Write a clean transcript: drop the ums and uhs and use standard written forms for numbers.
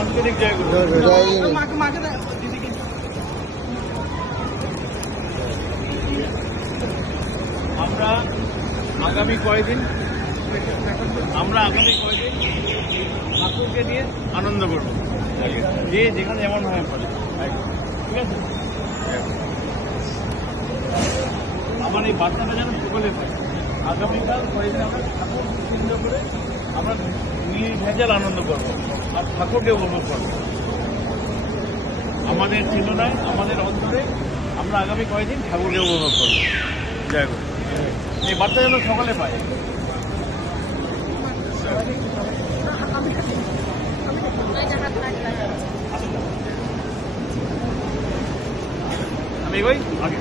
আন্তরিক জয় গুরু। আমরা আগামী কয়েকদিন ঠাকুরকে নিয়ে আনন্দ করবো, যে যেখানে যেমন হয় পারে, ঠিক আছে? আমার এই বার্তাটা যেন সকলে পাই। আগামীকাল কয়েকদিন আমরা ঠাকুর কেন্দ্র করে আমরা নির্ভেজাল আনন্দ করবো আর ঠাকুরকে উপভোগ করবো। আমাদের চেতনায়, আমাদের অন্তরে আমরা আগামী কয়েকদিন ঠাকুরকে উপভোগ করবো। জয় গুরু। এই বার্তা যেন সকলে পায়। আমি এগোই আগে।